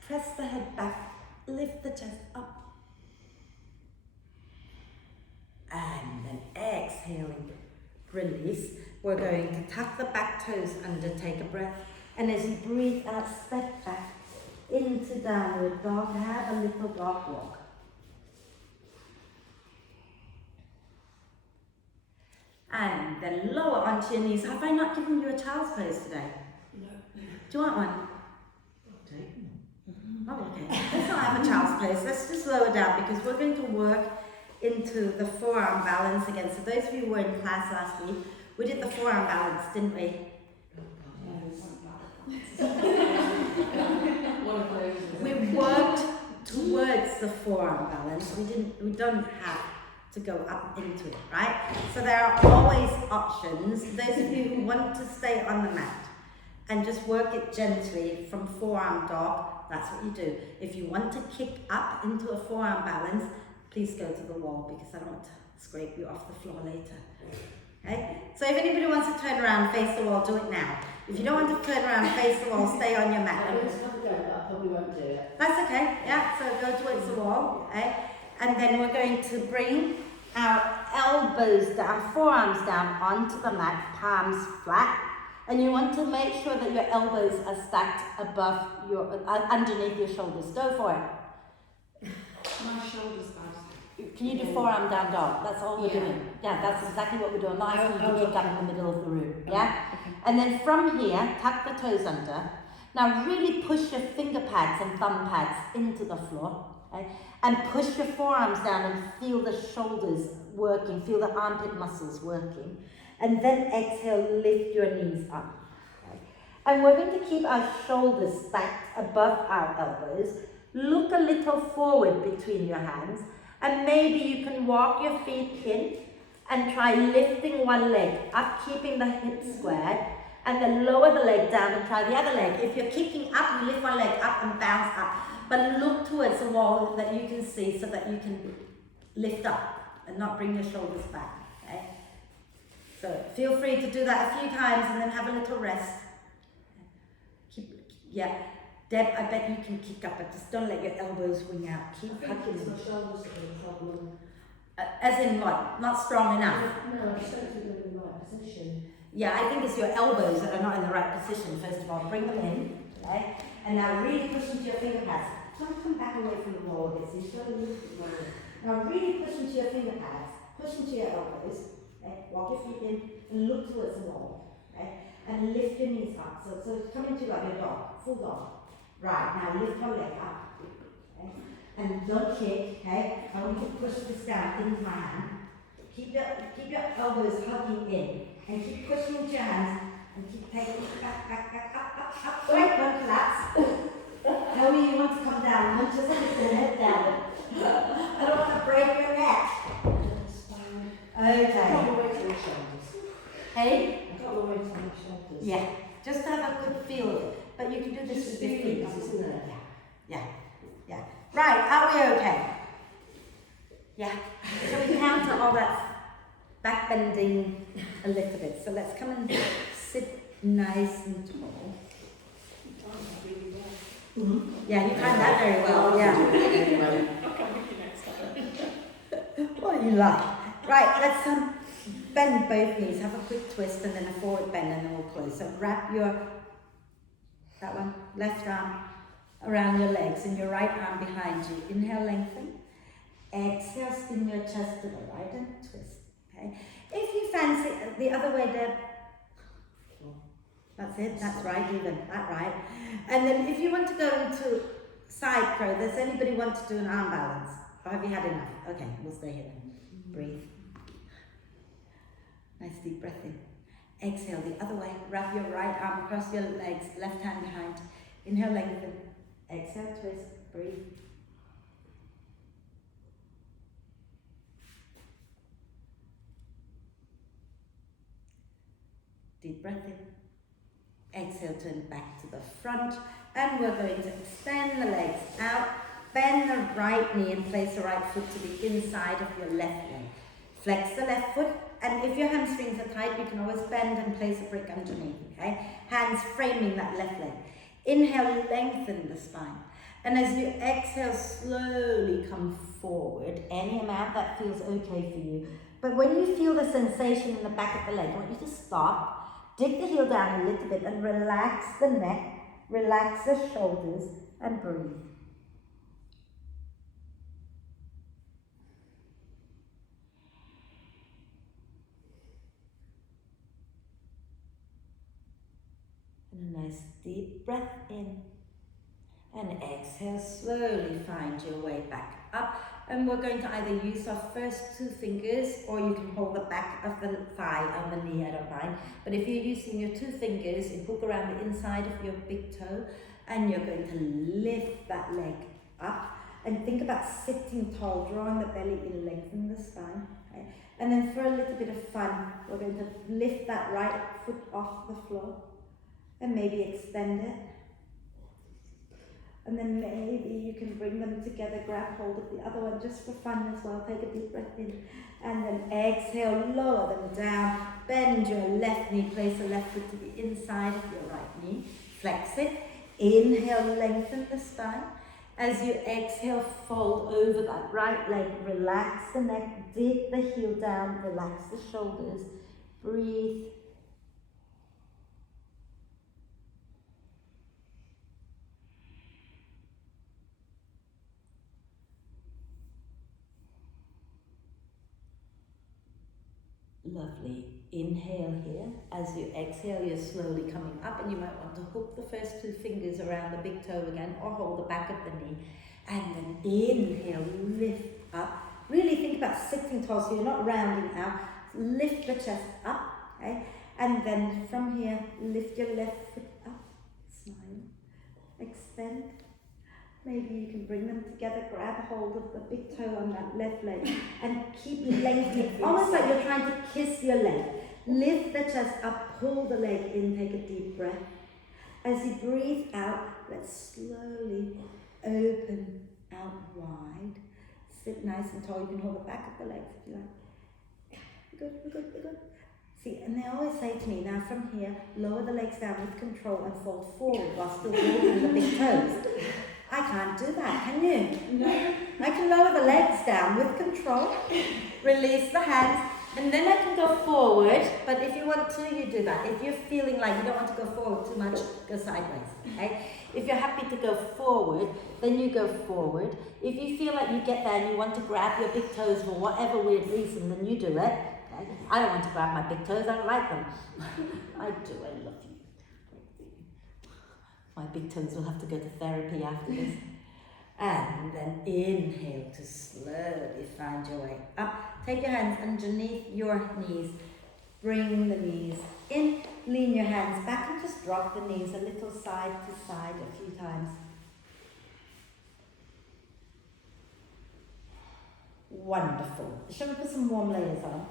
press the head back, lift the chest up. And then exhaling, release. We're going to tuck the back toes under, take a breath. And as you breathe out, step back into downward dog, have a little dog walk. And then lower onto your knees. Have I not given you a child's pose today? No. Do you want one? Oh, okay. Let's not have a child's pose. Let's just lower down because we're going to work into the forearm balance again. So those of you who were in class last week, we did the forearm balance, didn't we? We worked towards the forearm balance. We don't have to go up into it, right? So there are always options. Those of you who want to stay on the mat and just work it gently from forearm dog, that's what you do. If you want to kick up into a forearm balance, please go to the wall because I don't want to scrape you off the floor later. Okay? So if anybody wants to turn around, face the wall, do it now. If you don't want to turn around, face the wall, stay on your mat. I was going to go, but I probably won't do it. That's okay, yeah, so go towards the wall, okay? And then we're going to bring our elbows down, forearms down onto the mat, palms flat. And you want to make sure that your elbows are stacked above your, underneath your shoulders. Go for it. My shoulders bad. Can you do forearm down dog? That's all we're doing. Yeah, that's exactly what we're doing. Not asking you to kick up in the middle of the room. Yeah? Okay. And then from here, tuck the toes under. Now really push your finger pads and thumb pads into the floor. Okay? And push your forearms down and feel the shoulders working. Feel the armpit muscles working. And then exhale, lift your knees up. Okay? And we're going to keep our shoulders stacked above our elbows. Look a little forward between your hands. And maybe you can walk your feet in and try lifting one leg up, keeping the hips squared, and then lower the leg down and try the other leg. If you're kicking up, you lift one leg up and bounce up. But look towards the wall that you can see so that you can lift up and not bring your shoulders back. Okay? So feel free to do that a few times and then have a little rest. Yeah. Deb, I bet you can kick up, but just don't let your elbows wing out. Keep hugging. It's my shoulders that are the problem. As in what? Not strong enough? No, I just don't think they're in the right position. Yeah, I think it's your elbows that are not in the right position. First of all, bring them in, okay? And now really push into your finger pads. Don't come back away from the wall a bit, so you still need to move. Now really push into your finger pads, push into your elbows, okay? Walk your feet in and look towards the wall, okay? And lift your knees up. So come into like your dog, full dog. Right, now lift your leg up, okay? And don't kick, okay? I want you to push this down into my hand. Keep your elbows hugging in, and keep pushing into your hands, and keep taking it back, up. Wait, don't collapse. How do you want to come down? Not just lift the head down. I don't want to break your neck. I Okay. got the weight on my shoulders. Hey? I got the weight on my shoulders. Yeah. Just have a good feel of it. But you can do this with your feet, isn't it? Yeah. Right, are we okay? Yeah. So we counter all that back bending a little bit. So let's come and sit nice and tall. Mm-hmm. Yeah, you timed that very well. Yeah. I'll come with you next time. What you like. Right, let's bend both knees. Have a quick twist and then a forward bend and then we'll close. So wrap your left arm around your legs and your right arm behind you. Inhale, lengthen. Exhale, spin your chest to the right and twist. Okay. If you fancy the other way, Deb. That's it, that's right, even, that right. And then if you want to go into side crow, does anybody want to do an arm balance? Or have you had enough? Okay, we'll stay here then. Breathe. Nice deep breath in. Exhale the other way. Wrap your right arm across your legs, left hand behind. Inhale, lengthen. Exhale, twist. Breathe. Deep breath in. Exhale, turn back to the front. And we're going to extend the legs out. Bend the right knee and place the right foot to the inside of your left leg. Flex the left foot. And if your hamstrings are tight, you can always bend and place a brick underneath, okay? Hands framing that left leg. Inhale, lengthen the spine. And as you exhale, slowly come forward, any amount that feels okay for you. But when you feel the sensation in the back of the leg, I want you to stop, dig the heel down a little bit and relax the neck, relax the shoulders and breathe. And a nice deep breath in. And exhale, slowly find your way back up. And we're going to either use our first two fingers or you can hold the back of the thigh on the knee, I don't mind. But if you're using your two fingers, you hook around the inside of your big toe and you're going to lift that leg up. And think about sitting tall, drawing the belly in, lengthen the spine. Okay? And then for a little bit of fun, we're going to lift that right foot off the floor and maybe extend it. And then maybe you can bring them together, grab hold of the other one just for fun as well. Take a deep breath in and then exhale, lower them down. Bend your left knee, place the left foot to the inside of your right knee. Flex it. Inhale, lengthen the spine. As you exhale, fold over that right leg. Relax the neck, dig the heel down, relax the shoulders. Breathe. Lovely. Inhale here. As you exhale, you're slowly coming up and you might want to hook the first two fingers around the big toe again or hold the back of the knee. And then inhale, lift up. Really think about sitting tall so you're not rounding out. Lift the chest up, okay? And then from here, lift your left foot up. Smile. Extend. Maybe you can bring them together, grab hold of the big toe on that left leg and keep lengthening, almost like you're trying to kiss your leg. Lift the chest up, pull the leg in, take a deep breath. As you breathe out, let's slowly open out wide. Sit nice and tall. You can hold the back of the legs if you like. We're good. See, and they always say to me, now from here, lower the legs down with control and fold forward while still holding the big toes. I can't do that, can you? No. I can lower the legs down with control, release the hands, and then I can go forward. But if you want to, you do that. If you're feeling like you don't want to go forward too much, go sideways, okay? If you're happy to go forward, then you go forward. If you feel like you get there and you want to grab your big toes for whatever weird reason, then you do it. Okay? I don't want to grab my big toes, I don't like them. I do, I love you. My big toes will have to go to therapy after this. And then inhale to slowly find your way up. Take your hands underneath your knees. Bring the knees in. Lean your hands back and just drop the knees a little side to side a few times. Wonderful. Shall we put some warm layers on?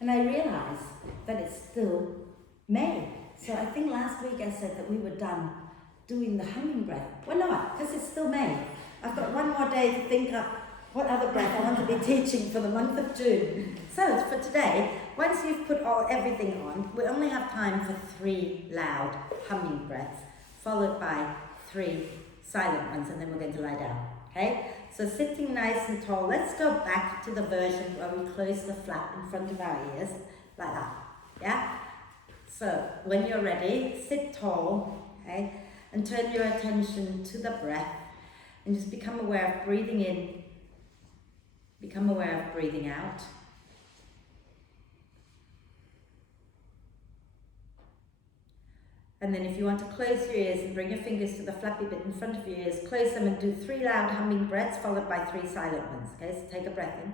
And I realised that it's still May. So I think last week I said that we were done doing the humming breath. Well, no, because it's still May. I've got one more day to think up what other breath I want to be teaching for the month of June. So for today, once you've put everything on, we only have time for 3 loud humming breaths, followed by 3 silent ones, and then we're going to lie down. Okay? So sitting nice and tall, let's go back to the version where we close the flap in front of our ears, like that, yeah? So when you're ready, sit tall, okay? And turn your attention to the breath and just become aware of breathing in, become aware of breathing out. And then if you want to close your ears and bring your fingers to the flappy bit in front of your ears, close them and do 3 loud humming breaths followed by 3 silent ones. Okay, so take a breath in.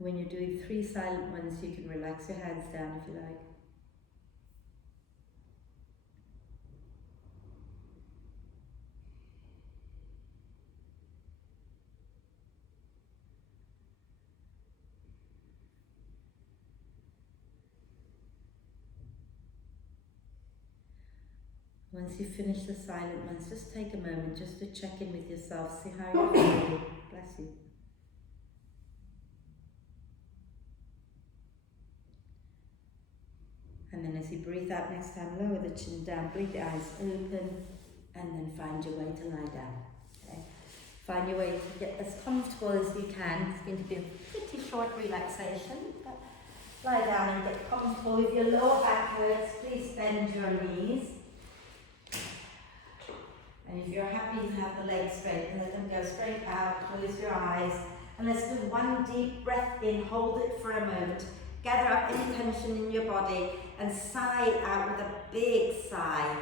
When you're doing 3 silent ones, you can relax your hands down if you like. Once you finish the silent ones, just take a moment just to check in with yourself, see how you're feeling. Bless you. And then as you breathe out next time, lower the chin down, breathe the eyes open, and then find your way to lie down. Okay? Find your way to get as comfortable as you can. It's going to be a pretty short relaxation, but lie down and get comfortable. If your lower back hurts, please bend your knees. And if you're happy to have the legs straight, let them go straight out, close your eyes, and let's do 1 deep breath in, hold it for a moment. Gather up any tension in your body and sigh out with a big sigh.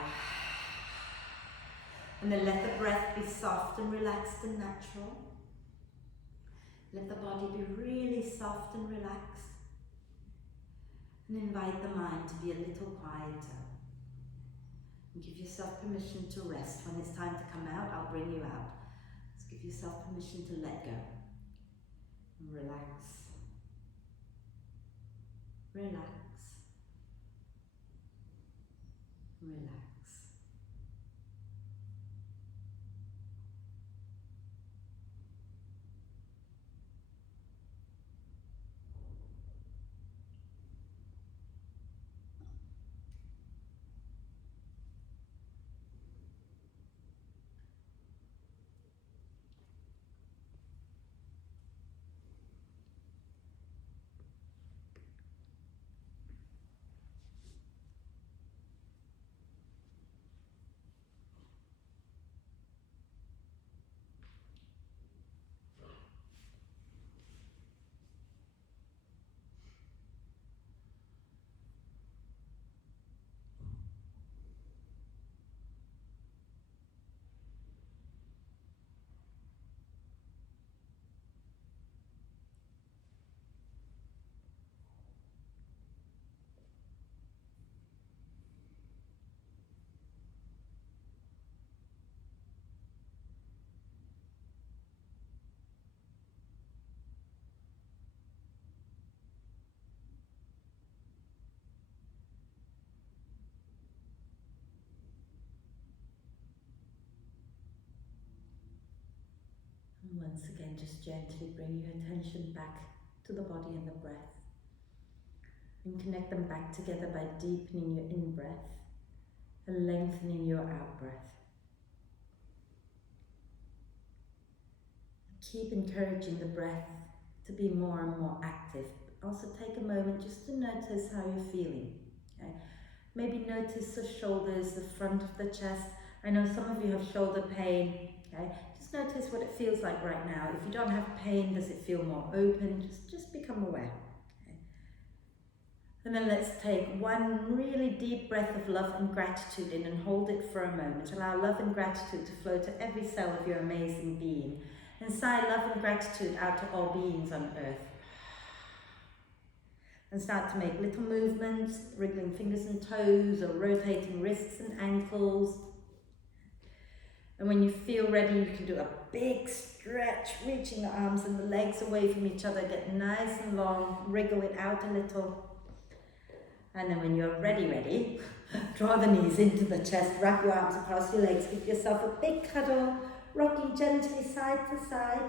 And then let the breath be soft and relaxed and natural. Let the body be really soft and relaxed. And invite the mind to be a little quieter. And give yourself permission to rest. When it's time to come out, I'll bring you out. Just give yourself permission to let go. And relax. Relax. Relax. And once again, just gently bring your attention back to the body and the breath. And connect them back together by deepening your in-breath and lengthening your out-breath. Keep encouraging the breath to be more and more active. Also take a moment just to notice how you're feeling. Okay? Maybe notice the shoulders, the front of the chest. I know some of you have shoulder pain. Okay? Just notice what it feels like right now. If you don't have pain, does it feel more open? Just become aware. Okay? And then let's take 1 really deep breath of love and gratitude in and hold it for a moment. Allow love and gratitude to flow to every cell of your amazing being. And sigh love and gratitude out to all beings on earth. And start to make little movements, wriggling fingers and toes or rotating wrists and ankles. And when you feel ready, you can do a big stretch, reaching the arms and the legs away from each other, get nice and long, wriggle it out a little. And then when you're ready, draw the knees into the chest, wrap your arms across your legs, give yourself a big cuddle, rocking gently side to side.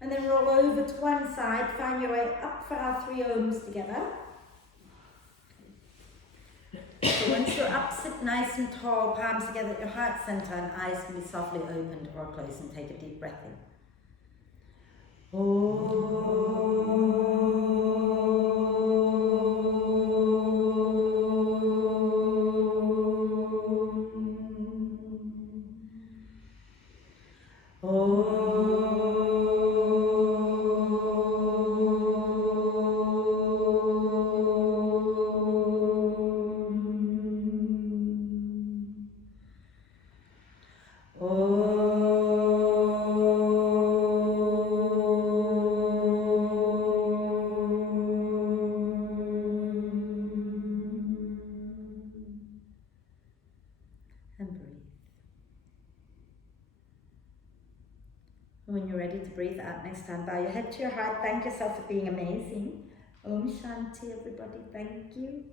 And then roll over to one side, find your way up for our 3 ohms together. So once you're up, sit nice and tall, palms together at your heart center, and eyes can be softly opened or closed, and take a deep breath in. And breathe. When you're ready to breathe out next time, bow your head to your heart, thank yourself for being amazing. Om Shanti, everybody, thank you.